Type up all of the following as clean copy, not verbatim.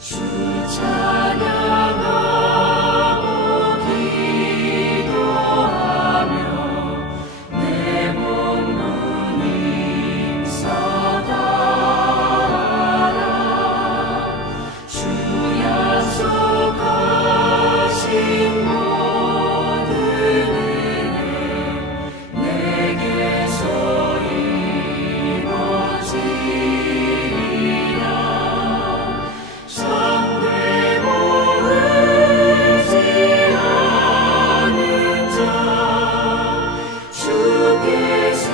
주 찬양하고 기도하며 내 몸은 힘써 따라 주 약속하신 모든 은혜 내게서 이루어지리라. 상대 모으지 않은 자 주께서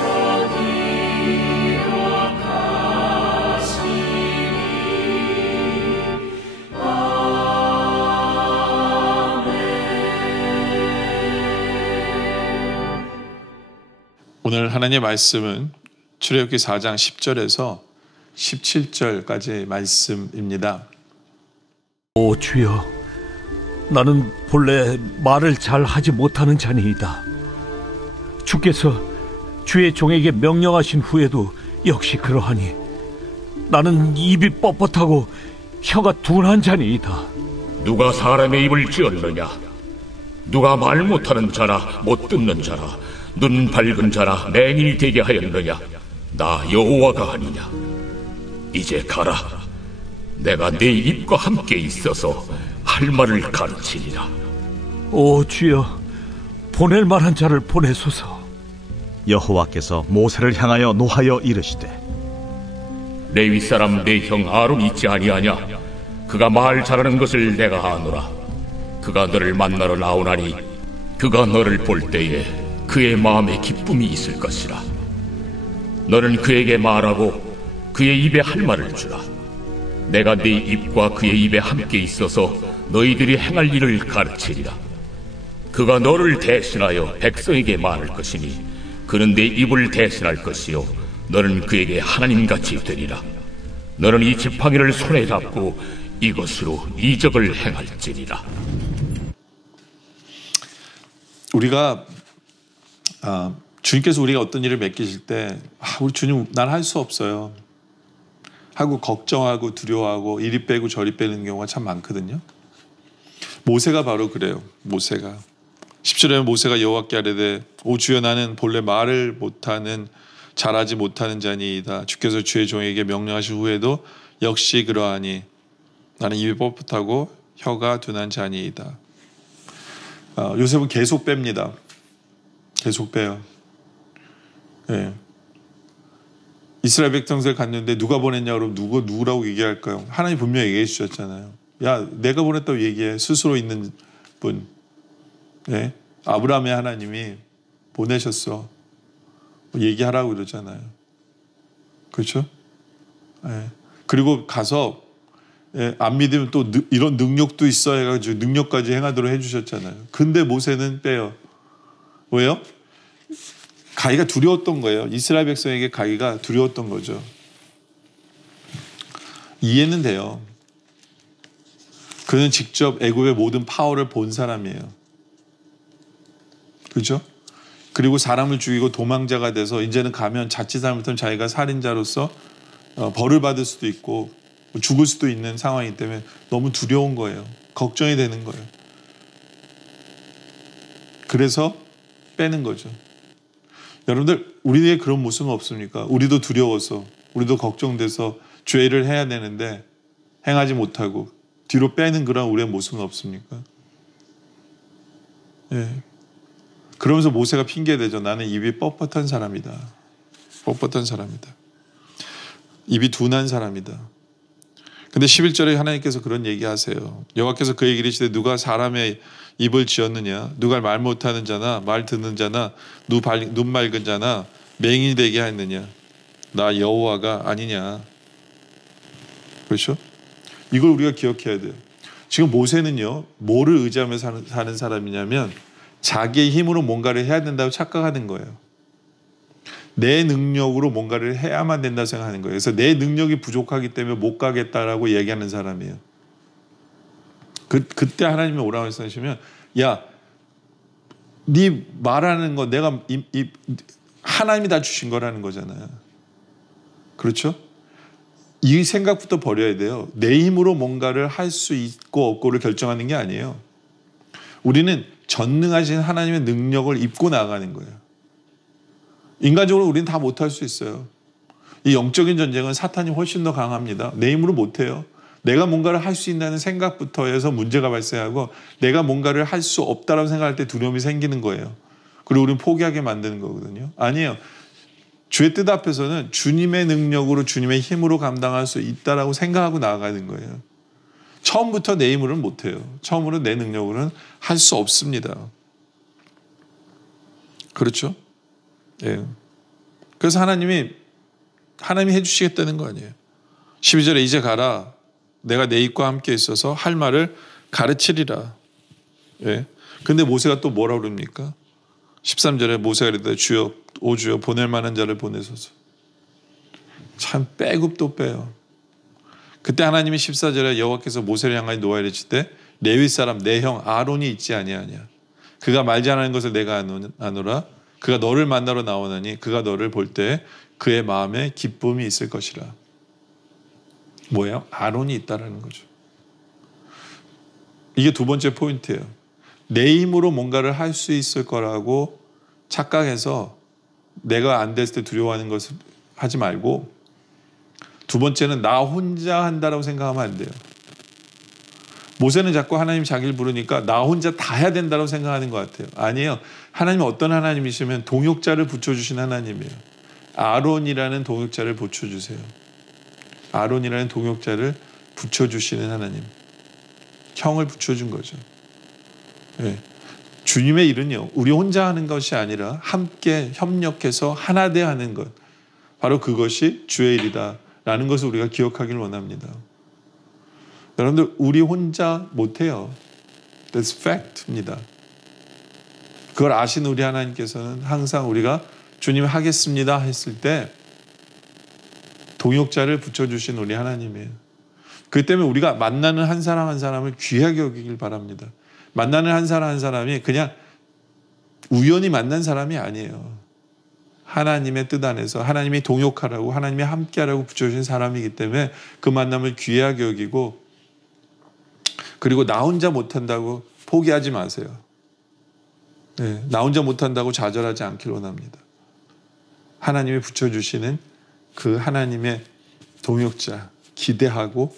기억하시리. 아멘. 오늘 하나님의 말씀은 출애굽기 4장 10절에서 17절까지의 말씀입니다. 오 주여, 나는 본래 말을 잘 하지 못하는 자니이다. 주께서 주의 종에게 명령하신 후에도 역시 그러하니 나는 입이 뻣뻣하고 혀가 둔한 자니이다. 누가 사람의 입을 찌었느냐? 누가 말 못하는 자라 못 듣는 자라 눈 밝은 자라 맹인이 되게 하였느냐? 나 여호와가 아니냐? 이제 가라. 내가 네 입과 함께 있어서 할 말을 가르치리라. 오 주여, 보낼 만한 자를 보내소서. 여호와께서 모세를 향하여 노하여 이르시되 레위 사람 내 형 아론이 있지 아니하냐? 그가 말 잘하는 것을 내가 아노라. 그가 너를 만나러 나오나니 그가 너를 볼 때에 그의 마음에 기쁨이 있을 것이라. 너는 그에게 말하고 그의 입에 할 말을 주라. 내가 네 입과 그의 입에 함께 있어서 너희들이 행할 일을 가르치리라. 그가 너를 대신하여 백성에게 말할 것이니 그는 네 입을 대신할 것이요 너는 그에게 하나님같이 되리라. 너는 이 지팡이를 손에 잡고 이것으로 이적을 행할지니라. 우리가 주님께서 우리가 어떤 일을 맡기실 때 우리 주님 난 할 수 없어요 하고 걱정하고 두려워하고 이리 빼고 저리 빼는 경우가 참 많거든요. 모세가 바로 그래요. 모세가 10절에 모세가 여호와께 아뢰되 오 주여, 나는 본래 말을 못하는 잘하지 못하는 자니이다. 주께서 주의 종에게 명령하신 후에도 역시 그러하니 나는 입이 뻣뻣하고 혀가 둔한 자니이다. 요셉은 계속 뺍니다. 계속 빼요. 예. 이스라엘 백성들 갔는데 누가 보냈냐 그러면 누구라고 얘기할까요? 하나님 분명히 얘기해 주셨잖아요. 야, 내가 보냈다고 얘기해. 스스로 있는 분. 예? 아브라함의 하나님이 보내셨어. 얘기하라고 그러잖아요. 그렇죠? 예. 그리고 가서 안 믿으면 또 이런 능력도 있어 해가지고 능력까지 행하도록 해주셨잖아요. 근데 모세는 빼요. 왜요? 가기가 두려웠던 거예요. 이스라엘 백성에게 가기가 두려웠던 거죠. 이해는 돼요. 그는 직접 애굽의 모든 파워를 본 사람이에요. 그죠? 그리고 사람을 죽이고 도망자가 돼서 이제는 가면 자칫 잘못하면 자기가 살인자로서 벌을 받을 수도 있고 죽을 수도 있는 상황이기 때문에 너무 두려운 거예요. 걱정이 되는 거예요. 그래서 빼는 거죠. 여러분들, 우리에게 그런 모습은 없습니까? 우리도 두려워서, 우리도 걱정돼서 죄를 해야 되는데 행하지 못하고 뒤로 빼는 그런 우리의 모습은 없습니까? 예. 그러면서 모세가 핑계대죠. 나는 입이 뻣뻣한 사람이다. 뻣뻣한 사람이다. 입이 둔한 사람이다. 근데 11절에 하나님께서 그런 얘기하세요. 여호와께서 그에게 이르시되 누가 사람의 입을 지었느냐? 누가 말 못하는 자나 말 듣는 자나 눈 맑은 자나 맹인이 되게 하였느냐? 나 여호와가 아니냐? 그렇죠? 이걸 우리가 기억해야 돼요. 지금 모세는요, 뭐를 의지하며 사는 사람이냐면 자기의 힘으로 뭔가를 해야 된다고 착각하는 거예요. 내 능력으로 뭔가를 해야만 된다고 생각하는 거예요. 그래서 내 능력이 부족하기 때문에 못 가겠다라고 얘기하는 사람이에요. 그때 하나님이 오라고 말씀하시면, 야, 네 말하는 거 내가 하나님이 다 주신 거라는 거잖아요. 그렇죠? 이 생각부터 버려야 돼요. 내 힘으로 뭔가를 할 수 있고 없고를 결정하는 게 아니에요. 우리는 전능하신 하나님의 능력을 입고 나가는 거예요. 인간적으로 우리는 다 못할 수 있어요. 이 영적인 전쟁은 사탄이 훨씬 더 강합니다. 내 힘으로 못해요. 내가 뭔가를 할 수 있다는 생각부터 해서 문제가 발생하고 내가 뭔가를 할 수 없다라고 생각할 때 두려움이 생기는 거예요. 그리고 우리는 포기하게 만드는 거거든요. 아니에요. 주의 뜻 앞에서는 주님의 능력으로 주님의 힘으로 감당할 수 있다라고 생각하고 나아가는 거예요. 처음부터 내 힘으로는 못해요. 처음으로 내 능력으로는 할 수 없습니다. 그렇죠? 예. 그래서 하나님이 해주시겠다는 거 아니에요. 12절에 이제 가라. 내가 내 입과 함께 있어서 할 말을 가르치리라. 예. 근데 모세가 또 뭐라 그럽니까? 13절에 모세가 이르되 주여 오 주여 보낼 만한 자를 보내소서. 참 빼굽도 빼요. 그때 하나님이 14절에 여호와께서 모세를 향하여 노하여 이르시되 레위 사람 내 형 아론이 있지 아니하냐. 그가 말지 않은 것을 내가 아노라. 그가 너를 만나러 나오나니 그가 너를 볼 때 그의 마음에 기쁨이 있을 것이라. 뭐예요? 아론이 있다라는 거죠. 이게 두 번째 포인트예요. 내 힘으로 뭔가를 할 수 있을 거라고 착각해서 내가 안 됐을 때 두려워하는 것을 하지 말고, 두 번째는 나 혼자 한다라고 생각하면 안 돼요. 모세는 자꾸 하나님 자기를 부르니까 나 혼자 다 해야 된다고 생각하는 것 같아요. 아니에요. 하나님은 어떤 하나님이시면 동역자를 붙여주신 하나님이에요. 아론이라는 동역자를 붙여주세요. 아론이라는 동역자를 붙여주시는 하나님. 형을 붙여준 거죠. 네. 주님의 일은요, 우리 혼자 하는 것이 아니라 함께 협력해서 하나 돼 하는 것. 바로 그것이 주의 일이다라는 것을 우리가 기억하길 원합니다. 여러분들, 우리 혼자 못해요. That's fact입니다. 그걸 아신 우리 하나님께서는 항상 우리가 주님 하겠습니다 했을 때 동역자를 붙여주신 우리 하나님이에요. 그 때문에 우리가 만나는 한 사람 한 사람을 귀하게 여기길 바랍니다. 만나는 한 사람 한 사람이 그냥 우연히 만난 사람이 아니에요. 하나님의 뜻 안에서 하나님이 동역하라고, 하나님이 함께하라고 붙여주신 사람이기 때문에 그 만남을 귀하게 여기고, 그리고 나 혼자 못한다고 포기하지 마세요. 네, 나 혼자 못한다고 좌절하지 않길 원합니다. 하나님이 붙여주시는 그 하나님의 동역자 기대하고,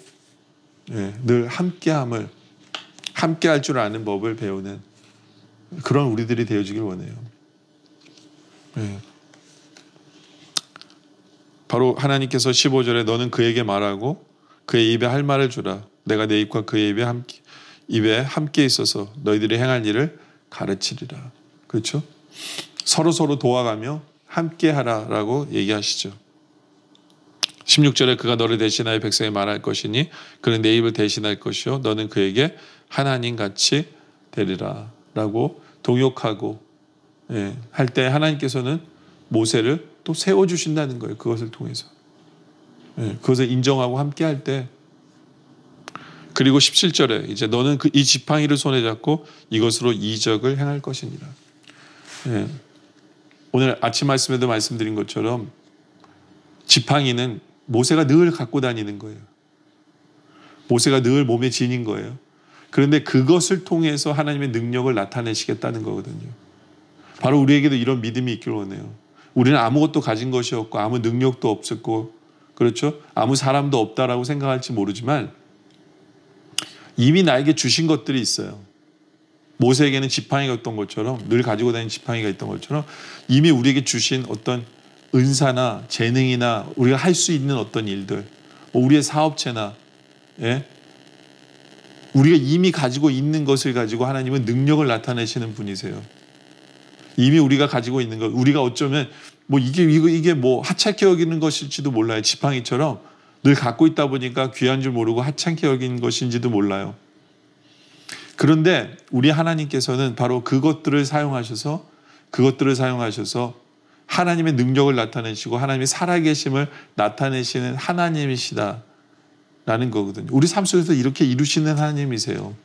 네, 늘 함께함을, 함께할 줄 아는 법을 배우는 그런 우리들이 되어지길 원해요. 네. 바로 하나님께서 15절에 너는 그에게 말하고 그의 입에 할 말을 주라. 내가 내 입과 그의 입에 함께 있어서 너희들이 행할 일을 가르치리라. 그렇죠? 서로 도와가며 함께 하라라고 얘기하시죠. 16절에 그가 너를 대신하여 백성에 말할 것이니 그는 내 입을 대신할 것이요 너는 그에게 하나님같이 되리라 라고 동역하고, 예, 할 때 하나님께서는 모세를 또 세워주신다는 거예요. 그것을 통해서, 예, 그것을 인정하고 함께 할 때. 그리고 17절에 이제 너는 이 지팡이를 손에 잡고 이것으로 이적을 행할 것이니라. 예, 오늘 아침 말씀에도 말씀드린 것처럼 지팡이는 모세가 늘 갖고 다니는 거예요. 모세가 늘 몸에 지닌 거예요. 그런데 그것을 통해서 하나님의 능력을 나타내시겠다는 거거든요. 바로 우리에게도 이런 믿음이 있길 원해요. 우리는 아무것도 가진 것이 없고 아무 능력도 없었고, 그렇죠? 아무 사람도 없다라고 생각할지 모르지만 이미 나에게 주신 것들이 있어요. 모세에게는 지팡이가 있던 것처럼, 늘 가지고 다니는 지팡이가 있던 것처럼 이미 우리에게 주신 어떤 은사나 재능이나 우리가 할 수 있는 어떤 일들, 우리의 사업체나, 예? 우리가 이미 가지고 있는 것을 가지고 하나님은 능력을 나타내시는 분이세요. 이미 우리가 가지고 있는 것, 우리가 어쩌면 뭐 이게 뭐 하찮게 여기는 것일지도 몰라요. 지팡이처럼 늘 갖고 있다 보니까 귀한 줄 모르고 하찮게 여기는 것인지도 몰라요. 그런데 우리 하나님께서는 바로 그것들을 사용하셔서 하나님의 능력을 나타내시고 하나님의 살아계심을 나타내시는 하나님이시다라는 거거든요. 우리 삶 속에서 이렇게 이루시는 하나님이세요.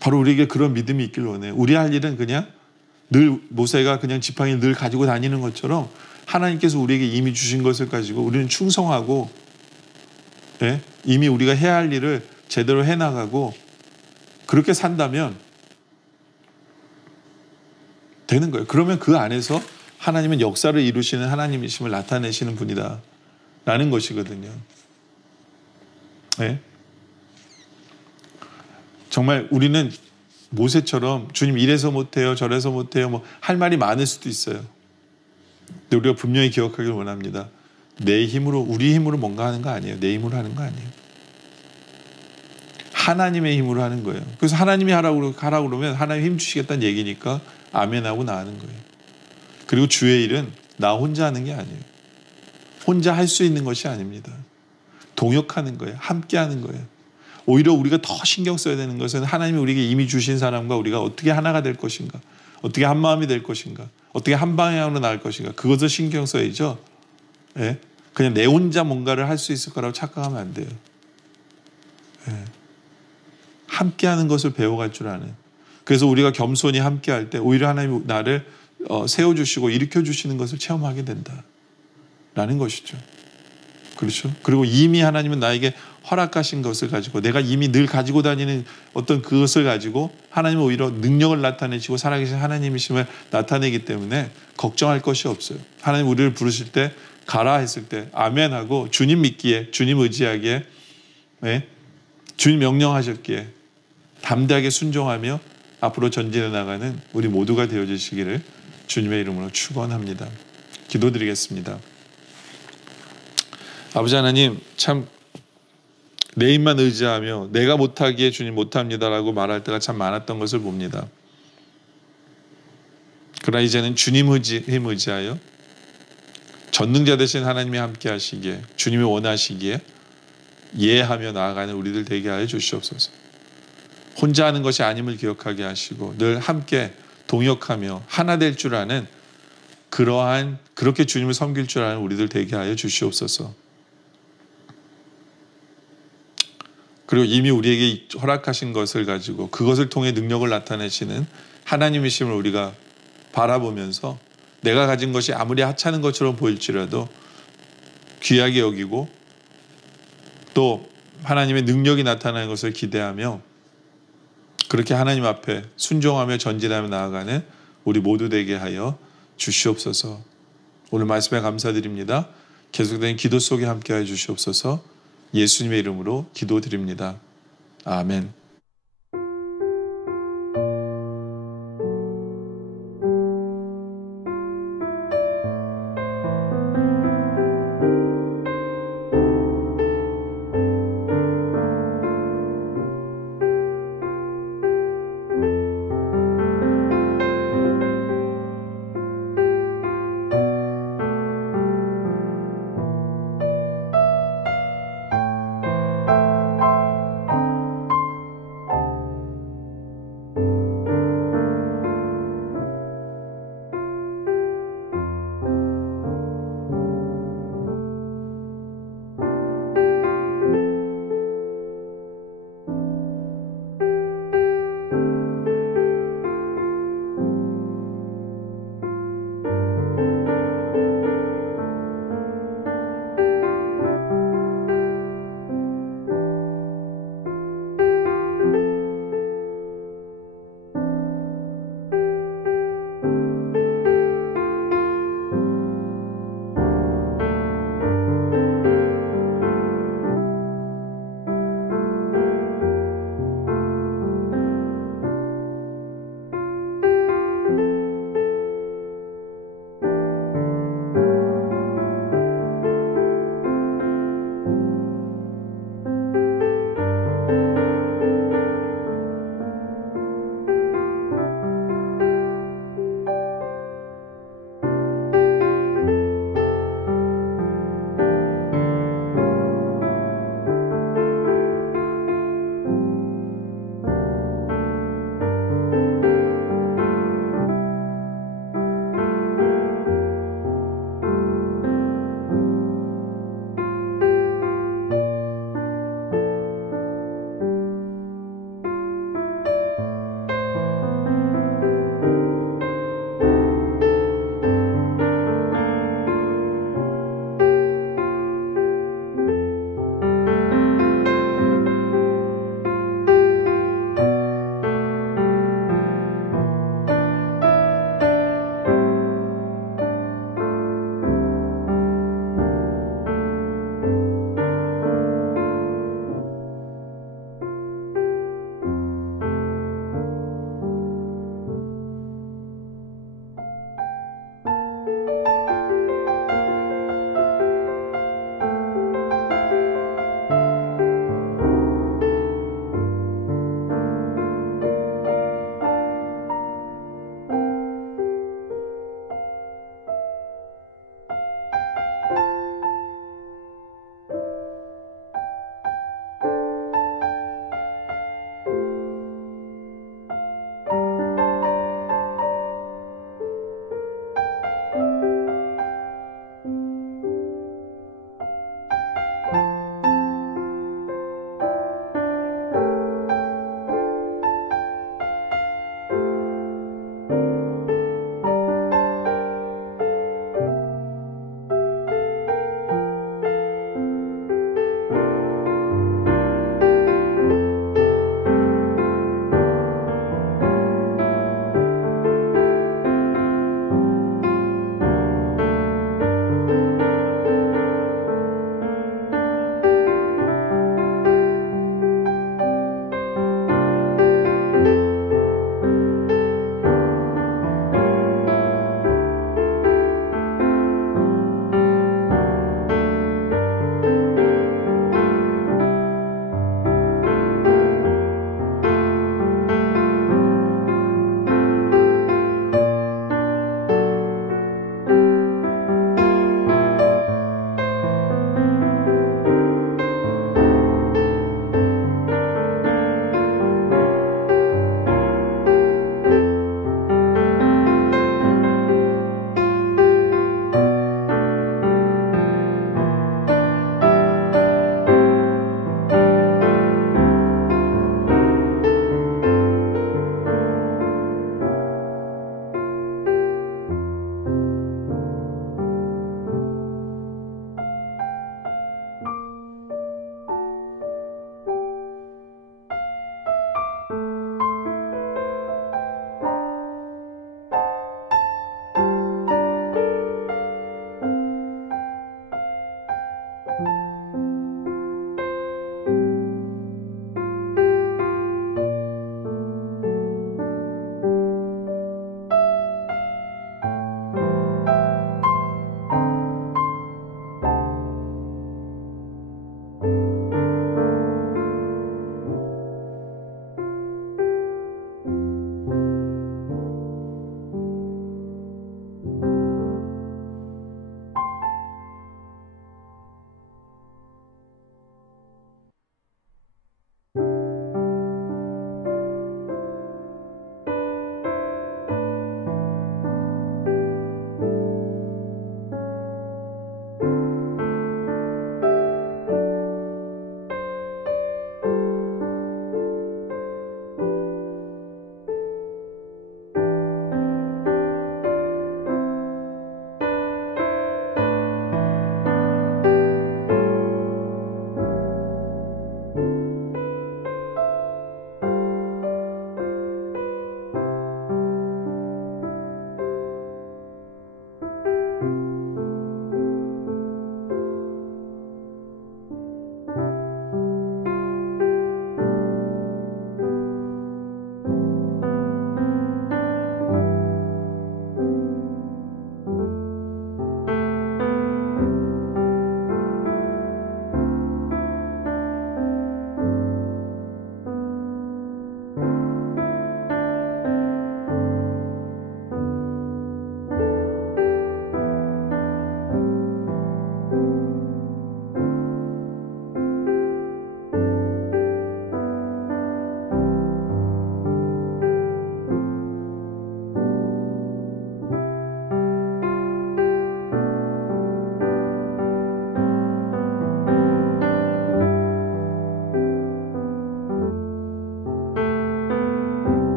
바로 우리에게 그런 믿음이 있길 원해요. 우리 할 일은 그냥 늘 모세가 그냥 지팡이를 늘 가지고 다니는 것처럼 하나님께서 우리에게 이미 주신 것을 가지고 우리는 충성하고, 예? 이미 우리가 해야 할 일을 제대로 해나가고 그렇게 산다면 되는 거예요. 그러면 그 안에서 하나님은 역사를 이루시는 하나님이심을 나타내시는 분이다 라는 것이거든요. 예? 정말 우리는 모세처럼 주님 이래서 못해요, 저래서 못해요, 뭐 할 말이 많을 수도 있어요. 근데 우리가 분명히 기억하길 원합니다. 내 힘으로, 우리 힘으로 뭔가 하는 거 아니에요. 내 힘으로 하는 거 아니에요. 하나님의 힘으로 하는 거예요. 그래서 하나님이 하라고 그러면 하나님 힘 주시겠다는 얘기니까 아멘하고 나가는 거예요. 그리고 주의 일은 나 혼자 하는 게 아니에요. 혼자 할 수 있는 것이 아닙니다. 동역하는 거예요. 함께 하는 거예요. 오히려 우리가 더 신경 써야 되는 것은 하나님이 우리에게 이미 주신 사람과 우리가 어떻게 하나가 될 것인가, 어떻게 한 마음이 될 것인가, 어떻게 한 방향으로 나갈 것인가, 그것을 신경 써야죠. 예? 그냥 내 혼자 뭔가를 할 수 있을 거라고 착각하면 안 돼요. 예. 함께 하는 것을 배워갈 줄 아는. 그래서 우리가 겸손히 함께 할 때 오히려 하나님이 나를 세워주시고 일으켜주시는 것을 체험하게 된다라는 것이죠. 그렇죠? 그리고 이미 하나님은 나에게 허락하신 것을 가지고 내가 이미 늘 가지고 다니는 어떤 그것을 가지고 하나님은 오히려 능력을 나타내시고 살아계신 하나님이심을 나타내기 때문에 걱정할 것이 없어요. 하나님 우리를 부르실 때 가라 했을 때 아멘하고 주님 믿기에, 주님 의지하기에, 네? 주님 명령하셨기에 담대하게 순종하며 앞으로 전진해 나가는 우리 모두가 되어주시기를 주님의 이름으로 축원합니다. 기도드리겠습니다. 아버지 하나님, 참 내 힘만 의지하며 내가 못하기에 주님 못합니다라고 말할 때가 참 많았던 것을 봅니다. 그러나 이제는 주님 힘 의지하여 전능자 되신 하나님이 함께 하시기에, 주님이 원하시기에 예하며 나아가는 우리들 되게 하여 주시옵소서. 혼자 하는 것이 아님을 기억하게 하시고 늘 함께 동역하며 하나 될 줄 아는 그렇게 주님을 섬길 줄 아는 우리들 되게 하여 주시옵소서. 그리고 이미 우리에게 허락하신 것을 가지고 그것을 통해 능력을 나타내시는 하나님이심을 우리가 바라보면서 내가 가진 것이 아무리 하찮은 것처럼 보일지라도 귀하게 여기고 또 하나님의 능력이 나타나는 것을 기대하며 그렇게 하나님 앞에 순종하며 전진하며 나아가는 우리 모두 되게 하여 주시옵소서. 오늘 말씀에 감사드립니다. 계속된 기도 속에 함께하여 주시옵소서. 예수님의 이름으로 기도드립니다. 아멘.